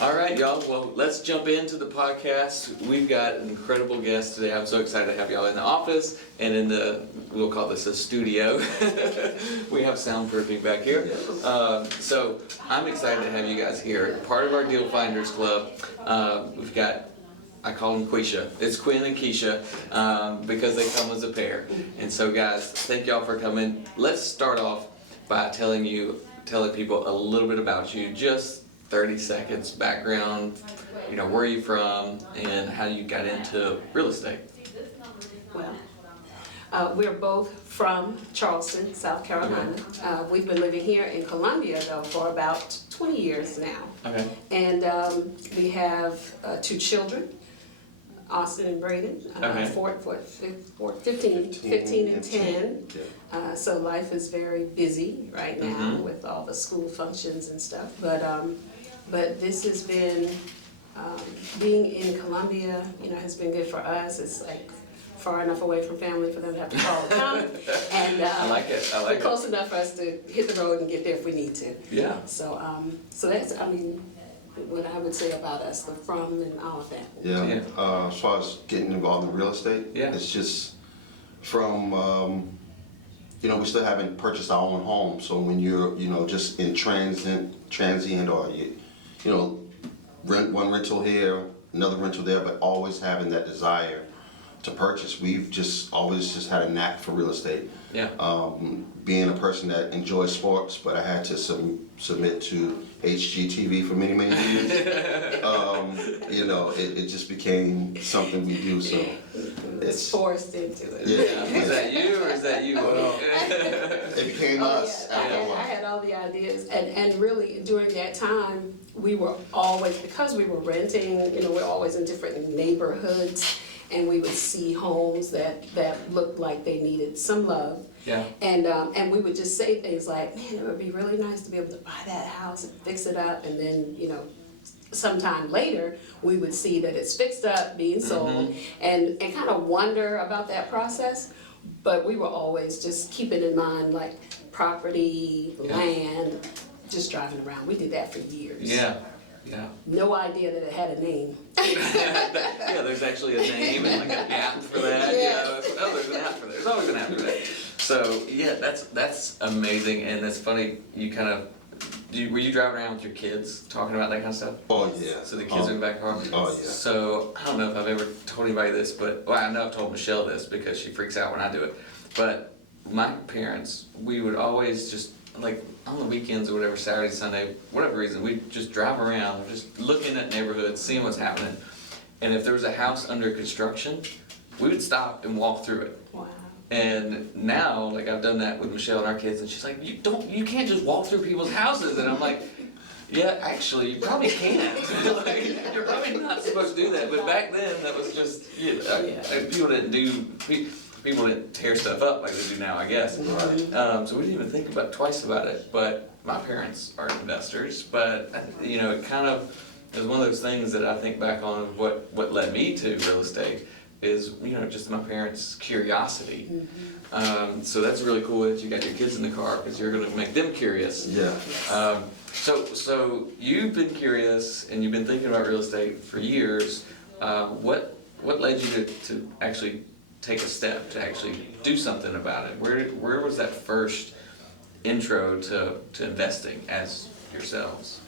All right, y'all. Well, let's jump into the podcast. We've got an incredible guest today. I'm so excited to have y'all in the office and in the, we'll call this a studio. We have soundproofing back here. So I'm excited to have you guys here. Part of our Deal Finders Club, we've got, I call them Kecia. It's Quinn and Kecia because they come as a pair. And so guys, thank y'all for coming. Let's start off by telling people a little bit about you. Just 30 seconds background, where are you from and how you got into real estate? Well, we're both from Charleston, South Carolina. We've been living here in Columbia though for about 20 years now. Okay. And we have 2 children, Austin and Braden, Okay. 15 and 10. So life is very busy right now with all the school functions and stuff. But this has been, being in Columbia, has been good for us. It's like far enough away from family for them to have to call and come. And I like it. close enough for us to hit the road and get there if we need to. Yeah. So that's, what I would say about us, the from and all of that. Yeah. As far as getting involved in real estate, Yeah. it's just from, we still haven't purchased our own home. So when you're, just in transient or rent one rental here, another rental there, but always having that desire to purchase. We've just always just had a knack for real estate. Yeah. Being a person that enjoys sports, but I had to submit to HGTV for many, many years. It just became something we do. So It's forced into it. Yeah. Is that you or is that you? It became us after a I while. had all the ideas, and really during that time, we were always, because we were renting, we're always in different neighborhoods, and we would see homes that looked like they needed some love. Yeah. And we would just say things like, man, it would be really nice to be able to buy that house and fix it up, and then, sometime later, we would see that it's fixed up, being sold, and kind of wonder about that process. But we were always just keeping in mind, like, property, land, just driving around. We did that for years. Yeah. Yeah. No idea that it had a name. Yeah, there's actually a name and like an app for that. Yeah. There's an app for that. There's always an app for that. So yeah, that's amazing, and it's funny. You kind of were you driving around with your kids talking about that kind of stuff? Oh yeah. So the kids are in the back car. Oh yeah. So I don't know if I've ever told anybody this, but I know I've told Michelle this because she freaks out when I do it. But my parents, we would always just like on the weekends or whatever, Saturday, Sunday, whatever reason, we'd just drive around, just looking at neighborhoods, seeing what's happening. And if there was a house under construction, we would stop and walk through it. Wow. And now, like I've done that with Michelle and our kids, and she's like, you can't just walk through people's houses. And I'm like, yeah, actually, you probably can't. Like, you're probably not supposed to do that. But back then, that was just, people didn't tear stuff up like they do now, I guess. So we didn't even think twice about it. But my parents are investors, but it kind of is one of those things that I think back on what led me to real estate is just my parents' curiosity. So that's really cool that you got your kids in the car because you're going to make them curious. Yeah. So you've been curious and you've been thinking about real estate for years. What led you to actually take a step to actually do something about it? Where was that first intro to investing as yourselves?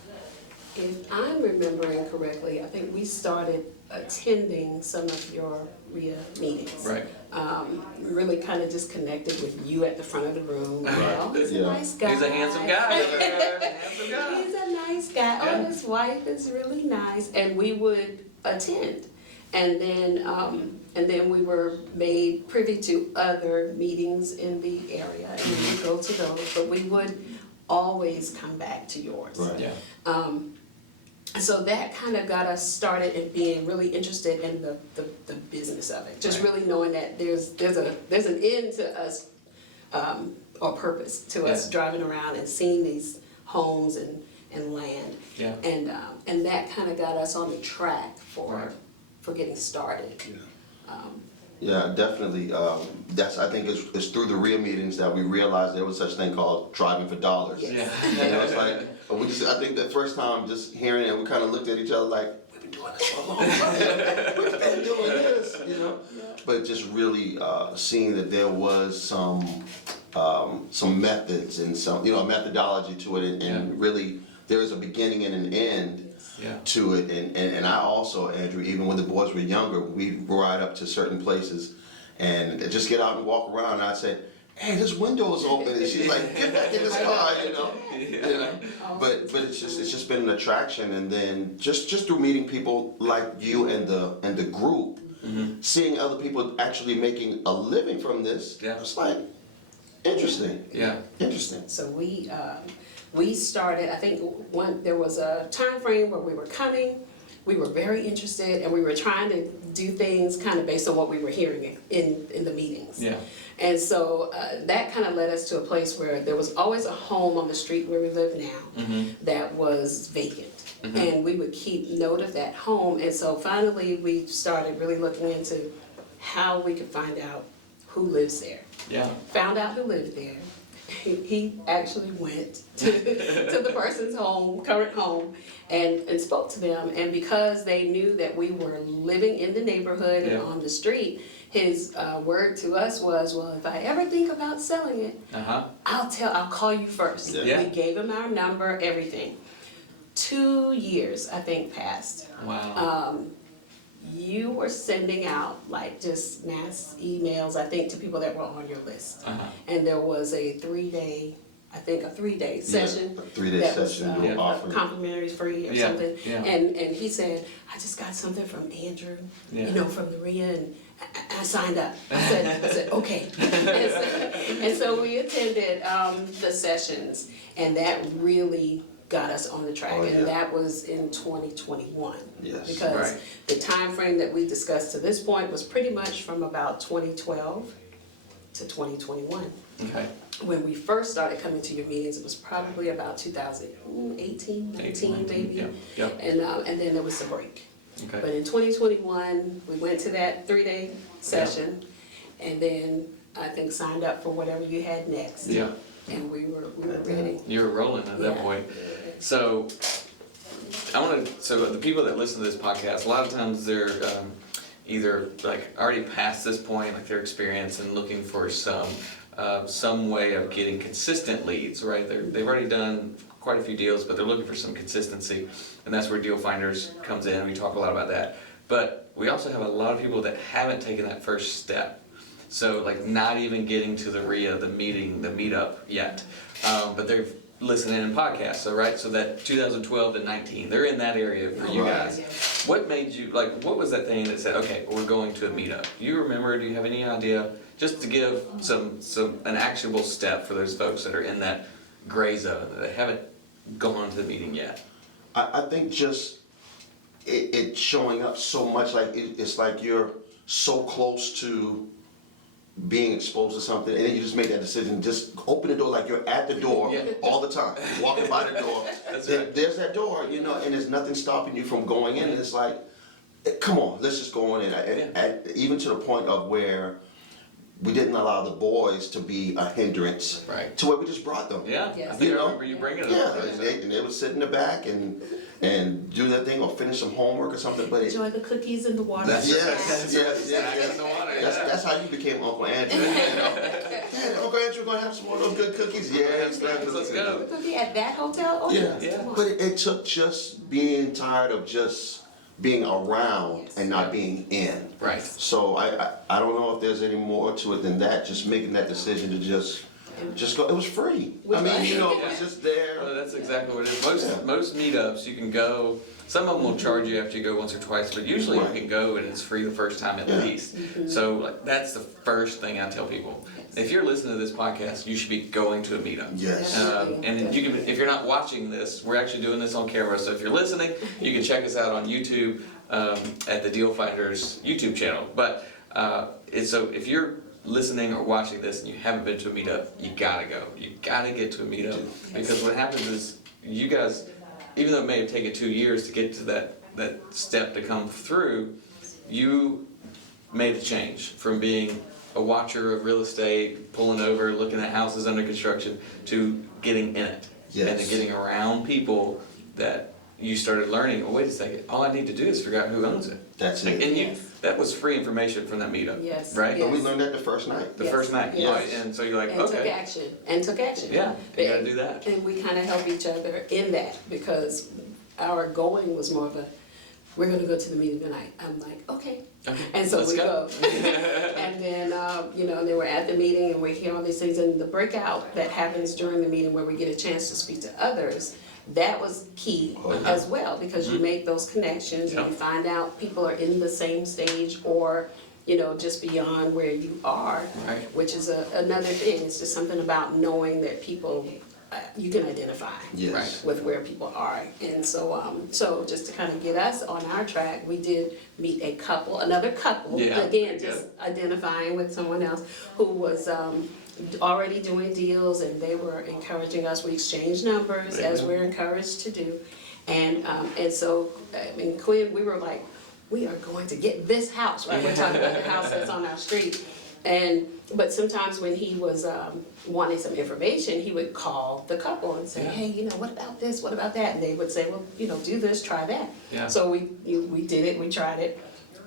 If I'm remembering correctly, I think we started attending some of your RIA meetings. Right. Really kind of just connected with you at the front of the room. Right. Oh, he's a Yeah. nice guy. He's a handsome guy. Handsome guy. He's a nice guy. Yeah. Oh, his wife is really nice. And we would attend. And then we were made privy to other meetings in the area, and we would go to those, but we would always come back to yours. Right. Yeah. So that kind of got us started in being really interested in the business of it. Just really knowing that there's an end to us, or purpose to us driving around and seeing these homes and land. Yeah. And that kind of got us on the track for getting started. Yeah, definitely. I think it's through the real meetings that we realized there was such thing called driving for dollars. Yes. Yeah. It's like, I think the first time just hearing it, we kind of looked at each other like, we've been doing this for a long time. We've been doing this, you know? But just really seeing that there was some methods and some, you know, methodology to it, and really there is a beginning and an end to it. And I also, Andrew, even when the boys were younger, we'd ride up to certain places and just get out and walk around, and I'd say, hey, this window is open, and she's like, get back in this car, you know. You know? But it's just been an attraction, and then just through meeting people like you and the group, seeing other people actually making a living from this, it's like interesting. Yeah. Interesting. So we started, I think there was a time frame where we were coming, we were very interested, and we were trying to do things kind of based on what we were hearing in the meetings. Yeah. And so that kind of led us to a place where there was always a home on the street where we live now that was vacant. And we would keep note of that home. And so finally we started really looking into how we could find out who lives there. Yeah. Found out who lived there. He actually went to the person's home, current home, and spoke to them. And because they knew that we were living in the neighborhood and on the street, his word to us was, well, if I ever think about selling it, I'll call you first. Yeah. We gave him our number, everything. 2 years, I think, passed. Wow. You were sending out like just mass emails, I think, to people that were on your list. And there was a 3-day session. A 3-day that session was, you were offering. complimentary free or something. Yeah. And he said, I just got something from Andrew, you know, from the RIA, and I signed up. I said, okay. And so we attended the sessions, and that really got us on the track, and that was in 2021. Yes. Because the time frame that we discussed to this point was pretty much from about 2012 to 2021. Okay. When we first started coming to your meetings, it was probably about 2018, 19 maybe. Yep. And then there was a break. Okay. But in 2021, we went to that 3-day session, and then I think signed up for whatever you had next. Yeah. And we were ready. You were rolling at that point. So so the people that listen to this podcast, a lot of times they're either like already past this point, like their experience, and looking for some way of getting consistent leads, right? They've already done quite a few deals, but they're looking for some consistency, and that's where Deal Finders comes in. We talk a lot about that. But we also have a lot of people that haven't taken that first step. So like not even getting to the RIA, the meetup yet, but they're listening in podcasts. So right, so that 2012 to 19, they're in that area for you guys. What made you what was that thing that said, okay, we're going to a meetup? Do you remember? Do you have any idea? Just to give an actionable step for those folks that are in that gray zone that haven't gone to the meeting yet. I think just it showing up so much, like it's like you're so close to being exposed to something, and then you just make that decision, just open the door like you're at the door all the time, walking by the door. There's that door, you know, and there's nothing stopping you from going in, and it's like, come on, let's just go on in. Even to the point of where we didn't allow the boys to be a hindrance, to where we just brought them. Yeah, Yes. I think I remember you bringing it up. And they would sit in the back and do their thing or finish some homework or something. But Enjoy the cookies and the water. yes. That's how you became Uncle Andrew. You know? Dad, Uncle Andrew, gonna have some more of those good cookies? Yes, let's go. Cookie at that hotel? Oh, yeah. But it took just being tired of just being around and not being in. Right. So I don't know if there's any more to it than that. Just making that decision to just go. It was free. I mean, you know, it was just there. Well, that's exactly what it is. Most meetups you can go. Some of them will charge you after you go once or twice, but usually you can go and it's free the first time at least. So that's the first thing I tell people. If you're listening to this podcast, you should be going to a meetup. Yes. And you can, if you're not watching this, we're actually doing this on camera. So if you're listening, you can check us out on YouTube at the Deal Finders YouTube channel. But so if you're listening or watching this and you haven't been to a meetup, you gotta go. You gotta get to a meetup, because what happens is you guys, even though it may have taken 2 years to get to that step to come through, you made the change from being a watcher of real estate, pulling over, looking at houses under construction, to getting in it. Yes. And then getting around people that you started learning, oh, wait a second, all I need to do is figure out who owns it. That's Like, it. and you, Yes. that was free information from that meetup. Yes, Right? yes. And we learned that the first night. The Yes, first night. yes. Right? And so you're like, And took okay. action, and took action. Yeah, you gotta do that. And we kind of help each other in that, because our going was more of a, we're gonna go to the meeting tonight. I'm like, okay. Okay, And so let's we go. go. And then, you know, and then we're at the meeting and we hear all these things, and the breakout that happens during the meeting where we get a chance to speak to others, that was key as well, because you make those connections and you Yeah. find out people are in the same stage or, you know, just beyond where you are, Right. which is another thing. It's just something about knowing that people, you can identify Yes. Right. with where people are. And so, so just to kind of get us on our track, we did meet another couple, Yeah, again, yeah. just identifying with someone else who was already doing deals, and they were encouraging us. We exchanged numbers as Amen. we're encouraged to do. And so, I mean, Quinn, we were like, we are going to get this house, right? We're talking about the house that's on our street. But sometimes when he was wanting some information, he would call the couple and say, Yeah. hey, you know, what about this, what about that? And they would say, well, you know, do this, try that. Yeah. So we did it, we tried it.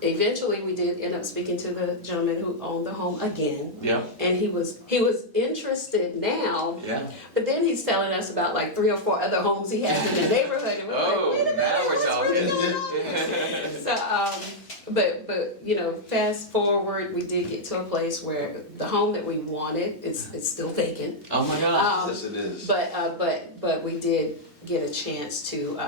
Eventually, we did end up speaking to the gentleman who owned the home again. Yeah. And he was interested now. Yeah. But then he's telling us about like 3 or 4 other homes he has in the neighborhood. And we're Oh, like, wait a minute, now we're what's really talking. going on? So, but you know, fast forward, we did get to a place where the home that we wanted, it's still vacant. Oh my God. Yes, it is. But we did get a chance to,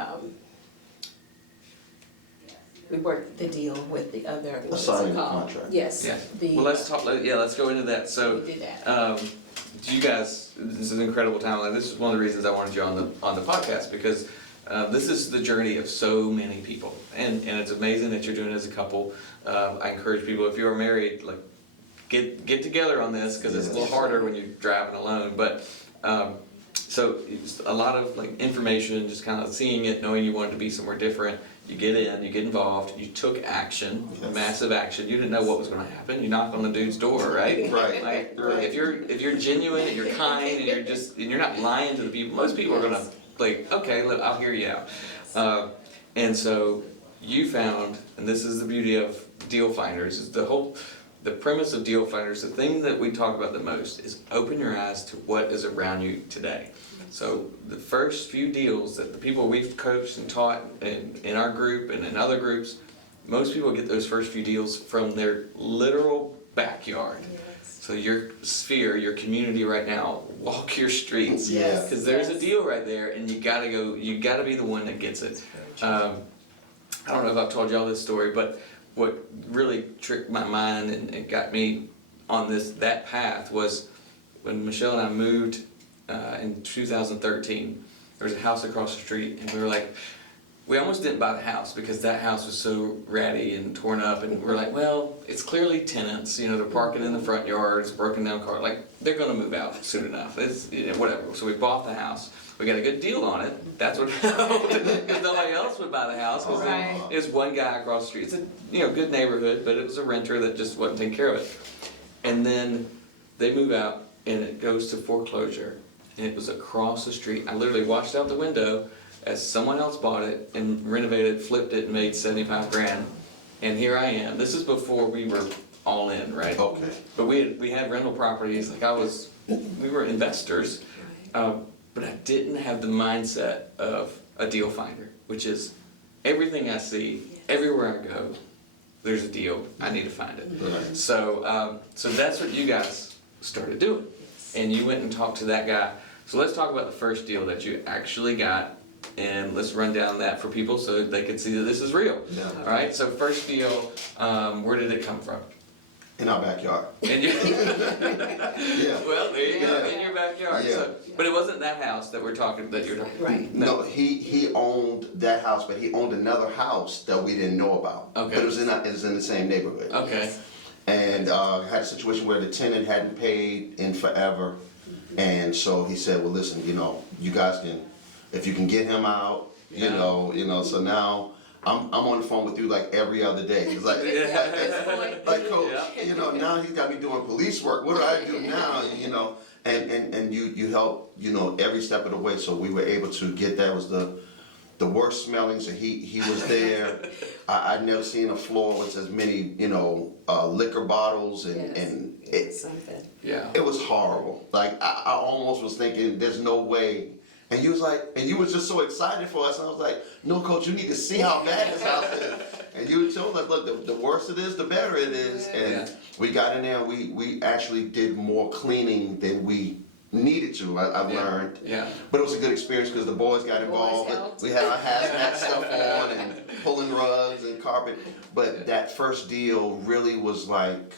we worked the deal with the other, what is it Signing the called? contract. Yes. Yeah. the, Well, let's talk. Let's go into that. So, We did that. you guys, this is an incredible time. Like, this is one of the reasons I wanted you on the podcast, because this is the journey of so many people, and it's amazing that you're doing it as a couple. I encourage people, if you are married, like get together on this, because it's a little harder when you're driving alone. But so it's a lot of like information, just kind of seeing it, knowing you wanted to be somewhere different. You get in, you get involved, you took action, Yes. massive action. You didn't know what was going to happen. You knocked on the dude's door, right? Right. Like, Right. if you're genuine and you're kind and you're not lying to the people. Most people are gonna like, okay, look, I'll hear you out. And so you found, and this is the beauty of Deal Finders, is the premise of Deal Finders. The thing that we talk about the most is open your eyes to what is around you today. So the first few deals that the people we've coached and taught in our group and in other groups, most people get those first few deals from their literal backyard. So your sphere, your community right now, walk your streets. Yeah. Because there's a Yes. deal right there, and you gotta be the one that gets it. I don't know if I've told y'all this story, but what really tricked my mind and got me on that path was when Michelle and I moved in 2013. There was a house across the street, and we were like, we almost didn't buy the house because that house was so ratty and torn up, and we're like, well, it's clearly tenants, you know, they're parking in the front yard, it's a broken down car, like, they're gonna move out soon enough, it's, you know, whatever. So we bought the house, we got a good deal on it, that's what helped, because nobody else would buy the house, because Right. it was one guy across the street. It's a, you know, good neighborhood, but it was a renter that just wasn't taking care of it. And then they move out, and it goes to foreclosure, and it was across the street. I literally watched out the window as someone else bought it and renovated, flipped it, and made 75 grand. And here I am. This is before we were all in, right? Okay. But we had rental properties. Like we were investors, but I didn't have the mindset of a deal finder, which is everything I see, everywhere I go, there's a deal. I need to find it. Right. So that's what you guys started doing, and you went and talked to that guy. So let's talk about the first deal that you actually got, and let's run down that for people so that they can see that this is real. Yeah. All right. So first deal, where did it come from? In our backyard. In your Yeah. well, there you go, Yeah. in your backyard. Yeah. So, but it wasn't that house that you're talking. Right. No, he owned that house, but he owned another house that we didn't know about. Okay. But it was in the same neighborhood. Okay. And had a situation where the tenant hadn't paid in forever, and so he said, "Well, listen, you know, you guys can, if you can get him out, you Yeah. know." So now I'm on the phone with you like every other day. It's like, like coach, Yeah. you know, now he's got me doing police work. What do I do now? You know, And you helped, every step of the way, so we were able to get that. Was the worst smelling, so he was there. I'd never seen a floor with as many, liquor bottles and It's something. Yeah. it was horrible. Like I almost was thinking, there's no way. And you was like, and you was just so excited for us. And I was like, no, coach, you need to see how bad this house is. And you told us, look, the worse it is, the better it is. And Yeah. we got in there. We actually did more cleaning than we needed to. I've learned. Yeah. But it was a good experience because the boys got involved. helped. We had our hazmat stuff on and pulling rugs and carpet. But that first deal really was like,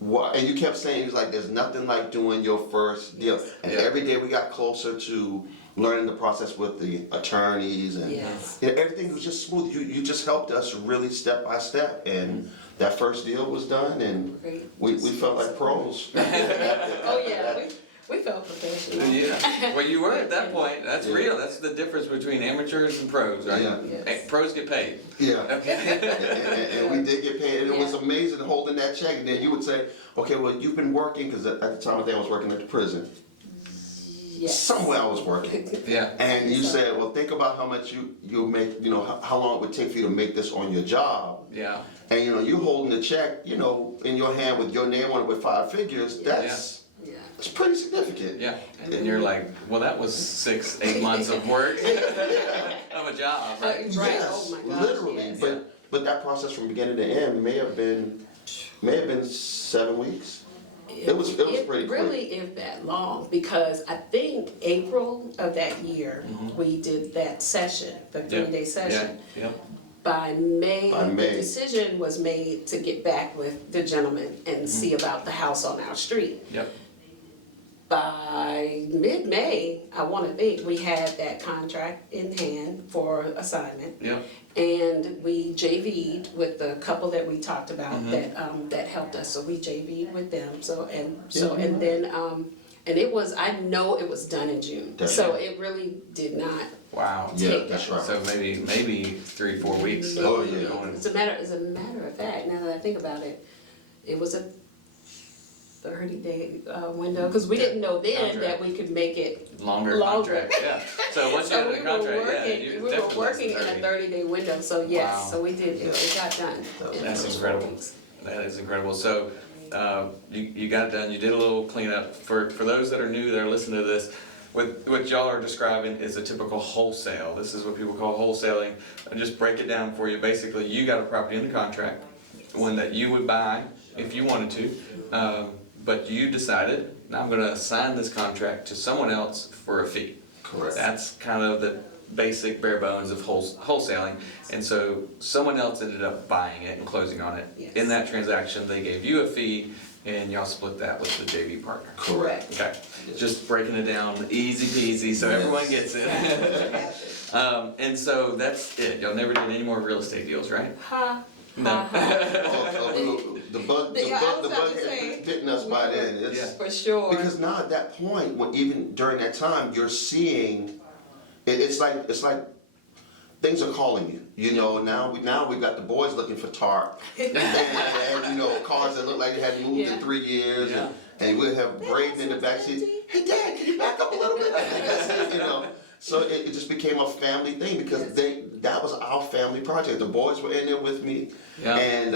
what? And you kept saying, it was like, there's nothing like doing your first deal. And Yeah. every day we got closer to learning the process with the attorneys and Yes. everything was just smooth. You just helped us really step by step. And that first deal was done and Great. we felt like pros. Oh, yeah, we felt professional. Yeah. Well, you were at that point. That's Yeah. real. That's the difference between amateurs and pros, right? Yeah. Yes. Hey, pros get paid. Yeah. Okay. And we did get paid, and it was Yeah. amazing holding that check. And then you would say, "Okay, well, you've been working," because at the time I think I was working at the prison. Yes. Somewhere I was working, Yeah. and you said, "Well, think about how much you make. How long it would take for you to make this on your job." Yeah. And you're holding the check, in your hand with your name on it with 5 figures. That's Yeah. it's pretty significant. Yeah. And then you're like, well, that was 6-8 months of work of a job, right? Right. Yes, Oh my gosh. literally. Yes. But that process from beginning to end may have been 7 weeks. It was pretty quick. really is that long because I think April of that year we did that session, the 3-day session. Yeah. Yeah. By May, By May. the decision was made to get back with the gentleman and see about the house on our street. Yep. By mid-May, I want to think we had that contract in hand for assignment. Yep. And we JV'd with the couple that we talked about that helped us. So we JV'd with them. And then and it was, I know it was done in June. So Definitely. it really did not. Wow. Yeah, take that's that. right. So maybe 3-4 weeks. of Oh, yeah. going- As a matter of fact, now that I think about it, it was a 30-day window because we didn't know then Contract. that we could make it Longer contract, yeah. So once you So had we the were contract, yeah, working, you we were definitely working in less a than 30-day window, so yes, Wow. so we did, it got done. in That's those incredible. 4 weeks. That is incredible. So, you got it done, you did a little cleanup. For those that are new that are listening to this, what y'all are describing is a typical wholesale. This is what people call wholesaling. I'll just break it down for you. Basically, you got a property in the contract, one that you would buy if you wanted to, but you decided, now I'm gonna assign this contract to someone else for a fee. Correct. That's kind of the basic bare bones of wholesaling. And so someone else ended up buying it and closing on it. Yes. In that transaction, they gave you a fee and y'all split that with the JV partner. Correct. Okay, just breaking it down, easy peasy, so everyone gets it. And so that's it. Y'all never did any more real estate deals, right? Ha, No. ha, ha, The bug Yeah, I was about to had say. bitten us by then. It's, for sure. Because now at that point, even during that time, you're seeing, it's like things are calling you. Now we've got the boys looking for tarp and cars that look like they hadn't moved in Yeah. 3 years, Yeah. and we'll have Braden in the backseat. Hey Dad, can you back up a little bit? So it just became a family thing because that was our family project. The boys were in there with me, Yeah. and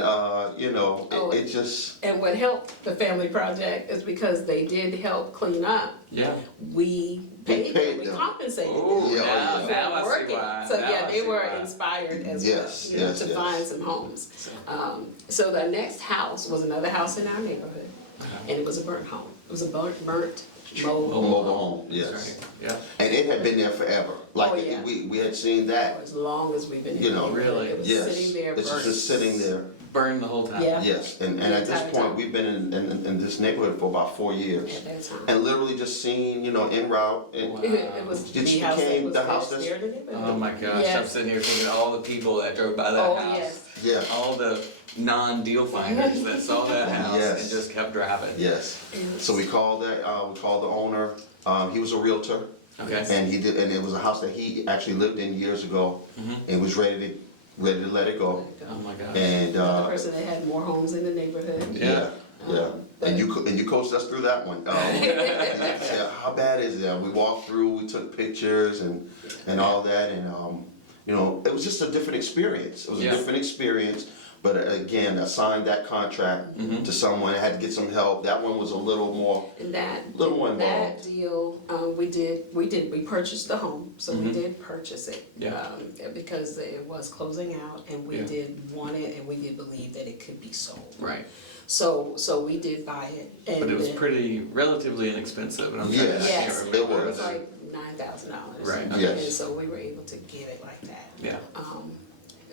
it just. And what helped the family project is because they did help clean up. Yeah. We paid them, we them. compensated them. Oh, Yeah, now, yeah. now I see Working. why. So Now yeah, I they see were why. inspired as Yes, well, yes, to yes. find some homes. So the next house was another house in our neighborhood, and it was a burnt home. It was a burnt mobile Mobile home, That's yes. right. Yeah. And it had been there forever. Like Oh, yeah. we had seen that. as long as we've been in You know, the really? neighborhood. It was Yes, sitting there it's burnt. just sitting there. Burned the whole time. Yeah. Yes, and The at this entire point time. we've been in this neighborhood for about 4 years, At that time. and literally just seen en route. And Wow. It was It the house that became was the house next that's- there in the neighborhood. Oh my gosh, Yes. I'm sitting here thinking of all the people that drove by that Oh, house. yes. Yeah. All the non-deal finders that saw that house Yes. and just kept driving. Yes. Yes. So we called the owner. He was a realtor, Okay. and it was a house that he actually lived in years ago, and was ready to let it go. Oh my gosh. And Another person that had more homes in the neighborhood. Yeah. Yeah, and you coached us through that one. Said, how bad is it? We walked through, we took pictures and all that, and you know, it was just a different experience. It was a different experience. But again, I signed that contract to someone. I had to get some help. That one was a little more, little more involved. That deal, we purchased the home, so we did purchase it. Yeah. Because it was closing out, and we did want it, and we did believe that it could be sold. Right. So we did buy it. And But it was pretty relatively inexpensive, and I'm trying to, I can't yes, remember. it was like $9,000. Right. Yes. And so we were able to get it like that. Yeah.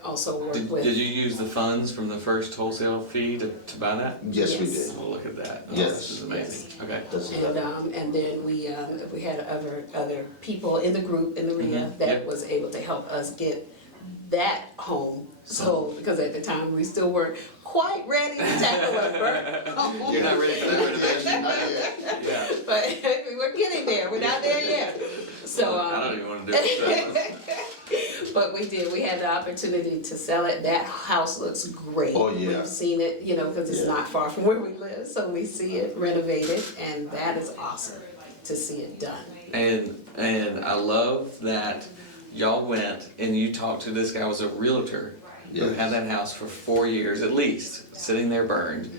Also worked Did with. you use the funds from the first wholesale fee to buy that? Yes, we Yes. did. Well, look at that. Oh, Yes. This is amazing. Okay. That's And then we had other people in the group, in the rehab, that Yep. was able to help us get that home sold, because at the time, we still weren't quite ready to tackle a burnt home. You're not ready for that renovation? Not yet. Yeah. But we're getting there, we're not there yet. So, I don't even want to do it. but we had the opportunity to sell it. That house looks great. Oh, yeah. We've seen it, you know, because it's Yeah. not far from where we live, so we see it renovated, and that is awesome to see it done. And I love that y'all went and you talked to this guy, was a realtor who Yes. had that house for 4 years at least, sitting there burned,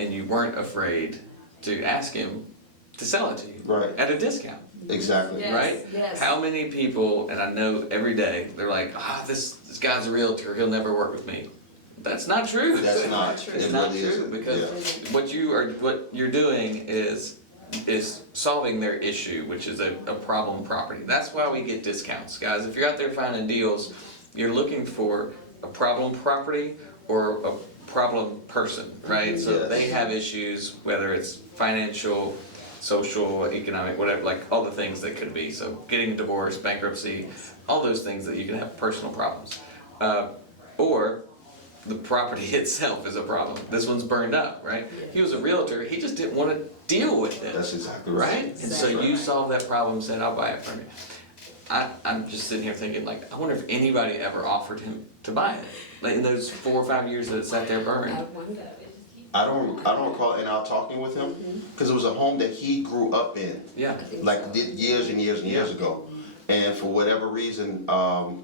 and you weren't afraid to ask him to sell it to you. Right. At a discount. Exactly. Yes, Right? yes. How many people, and I know every day, they're like, this guy's a realtor, he'll never work with me. That's not true. That's not true. It's It not really true, isn't. because Yeah. what you're doing is solving their issue, which is a problem property. That's why we get discounts, guys. If you're out there finding deals, you're looking for a problem property or a problem person, right? So Yes. they have issues, whether it's financial, social, economic, whatever, like all the things that could be. So getting a divorce, bankruptcy, all those things that you can have personal problems. Or the property itself is a problem. This one's burned up, right? He was a realtor, he just didn't want to deal with it. That's exactly right. Right? And so Exactly. you solved that problem, said, I'll buy it from you. I'm just sitting here thinking, like, I wonder if anybody ever offered him to buy it. Like in those 4 or 5 years that it sat there I burned. wonder. I don't recall, and I was talking with him, because it was a home that he grew up in, Yeah. like years and years and years ago. And for whatever reason,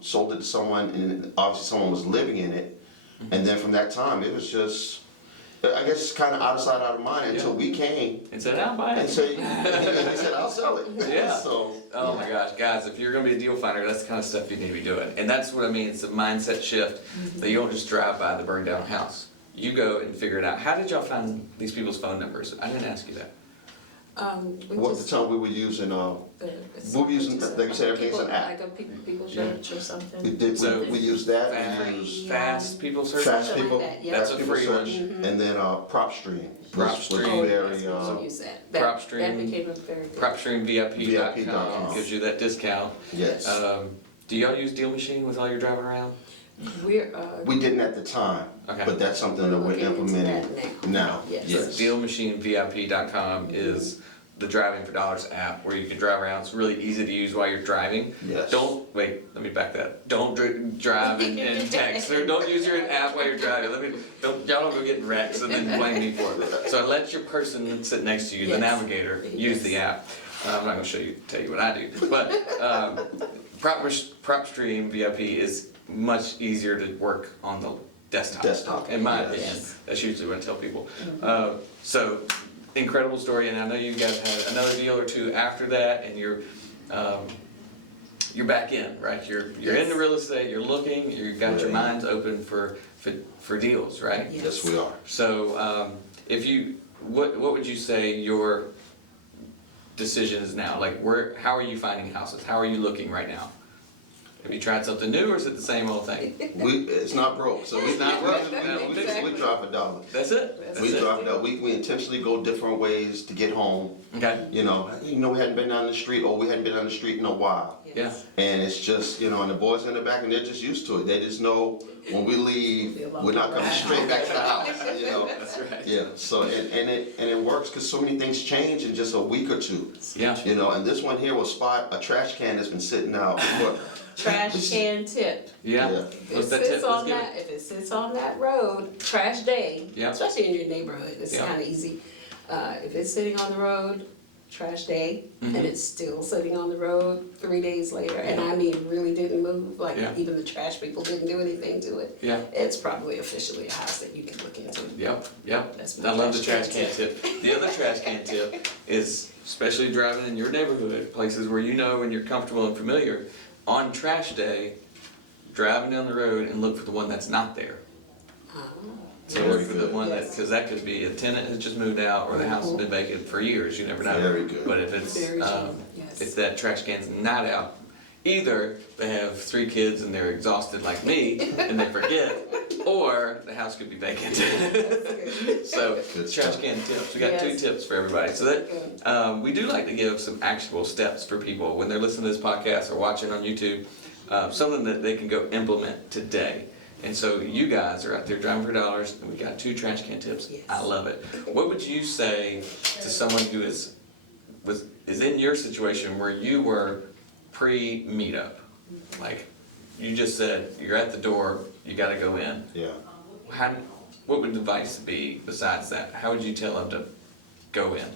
sold it to someone, and obviously someone was living in it. And then from that time, it was just, I guess, kind of out of sight, out of mind until we came And said, I'll buy and it. said, he said, I'll sell it. Yeah. So, Oh my gosh, guys, if you're gonna be a deal finder, that's the kind of stuff you need to be doing. And that's what I mean, it's a mindset shift, that you don't just drive by the burned down house. You go and figure it out. How did y'all find these people's phone numbers? I didn't ask you that. We what the just, time we were using, it's we were using, just like you said, everything's people- an app. Like a people church or something. We used that, we used Fast people search? Fast Something People. like that, yeah. That's a People free search, one. and then PropStream. was PropStream. Oh, very, yes, we use that. PropStream. That became a very good. PropStreamVIP.com VIP.com. gives you that discount. yes. Do y'all use Deal Machine with all your driving around? We're, We didn't at the time, Okay. but that's something that we're looking into implementing that now. Yes. Yes. DealMachineVIP.com is the Driving for Dollars app where you can drive around. It's really easy to use while you're driving. Yes. Let me back that. Don't drive and text. Or don't use your app while you're driving. Y'all don't go getting wrecks and then blame me for it. So let your person sit next to you, the Yes. navigator, use the app. I'm not gonna tell you what I do, but PropStream VIP is much easier to work on the desktop. In my Yes. opinion, that's usually what I tell people. So incredible story, and I know you guys had another deal or two after that, and you're back in, right? You're into real estate. You're looking. You've got your Right. minds open for deals, right? Yes. Yes, we are. So what would you say your decision is now? Like how are you finding houses? How are you looking right now? Have you tried something new, or is it the same old thing? It's not broke, so It's not broke. we drop a dollar. That's it? That's We it? drop it out. We intentionally go different ways to get home. Okay. We hadn't been down the street, or we hadn't been down the street in a while. Yeah. Yeah. And it's just, and the boys in the back, and they're just used to it. They just know when we leave, we're not coming straight back to the house, That's right. Yeah, so, and it works because so many things change in just a week or two. Yeah. And this one here will spot a trash can that's been sitting out for. Trash can tip. Yeah. Yeah. What's that tip? Let's give it. If it sits on that road, trash day, Yeah. especially in your neighborhood, it's Yeah. kind of easy. If it's sitting on the road, trash day, and it's still sitting on the road 3 days later, and I mean really didn't move, like Yeah. even the trash people didn't do anything to it, Yeah. it's probably officially a house that you can look into. Yep. That's my I love the trash trash can tip. The other trash can tip is, especially driving in your neighborhood, places where you know and you're comfortable and familiar, on trash day, driving down the road and look for the one that's not there. So Very look for the good. one that, because that could be a tenant has just moved out or the house has been vacant for years, you never know. Very good. But if it's, Very true, yes. if that trash can's not out, either they have 3 kids and they're exhausted like me and they forget, or the house could be vacant. So Good trash stuff. can tips, we got 2 Yes. tips for everybody. So that, we do like to give some actual steps for people when they're listening to this podcast or watching on YouTube, something that they can go implement today. And so you guys are out there driving for dollars, and we got 2 trash can tips. Yes. I love it. What would you say to someone who is in your situation where you were pre-meetup? Like, you just said, you're at the door, you gotta go in. Yeah. What would the advice be besides that? How would you tell them to go in?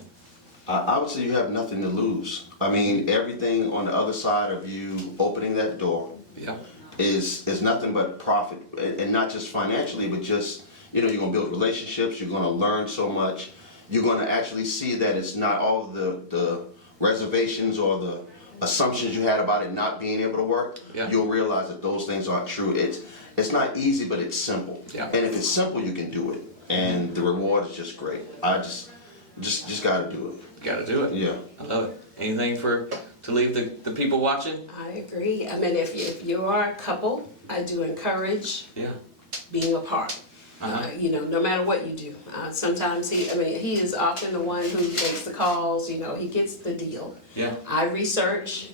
I would say you have nothing to lose. I mean, everything on the other side of you opening that door Yeah. is nothing but profit, and not just financially, but just, you're gonna build relationships, you're gonna learn so much, you're gonna actually see that it's not all the reservations or the assumptions you had about it not being able to work. Yeah. You'll realize that those things aren't true. It's not easy, but it's simple. Yeah. And if it's simple, you can do it, and the reward is just great. I just gotta do it. Gotta do it. Yeah. I love it. Anything to leave the people watching? I agree. I mean, if you are a couple, I do encourage Yeah. being apart. Uh-huh. No matter what you do. Sometimes he is often the one who takes the calls, he gets the deal. Yeah. I research,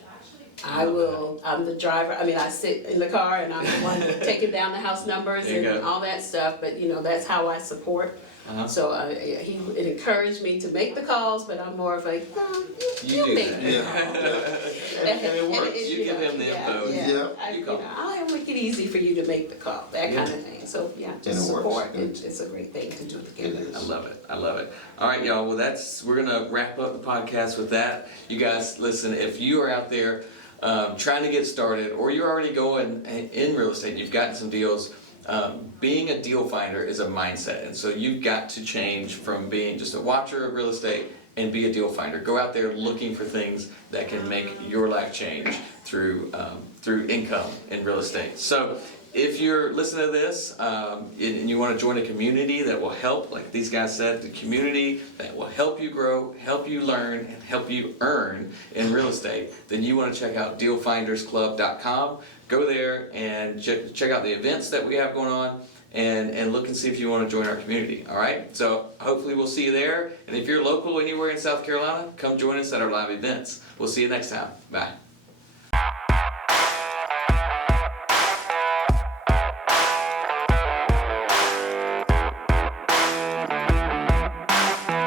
I'm the driver, I sit in the car and I'm the one taking down the house numbers There you and go. all that stuff, but that's how I support. Uh-huh. So it encouraged me to make the calls, but I'm more of like, no, You do make that. the Yeah. call. And it works. You give him the info. Yeah. You call. I'll make it easy for you to make the call, that Yeah. kind of thing. So yeah, And just it works. support. And It's a great thing to do It together. is. I love it. I love it. All right, y'all. Well, we're gonna wrap up the podcast with that. You guys, listen. If you are out there trying to get started, or you're already going in real estate, you've gotten some deals. Being a deal finder is a mindset, and so you've got to change from being just a watcher of real estate and be a deal finder. Go out there looking for things that can make your life change through income in real estate. So if you're listening to this and you want to join a community that will help, like these guys said, the community that will help you grow, help you learn, and help you earn in real estate, then you want to check out dealfindersclub.com. Go there and check out the events that we have going on and look and see if you want to join our community. All right? So hopefully we'll see you there. And if you're local anywhere in South Carolina, come join us at our live events. We'll see you next time. Bye.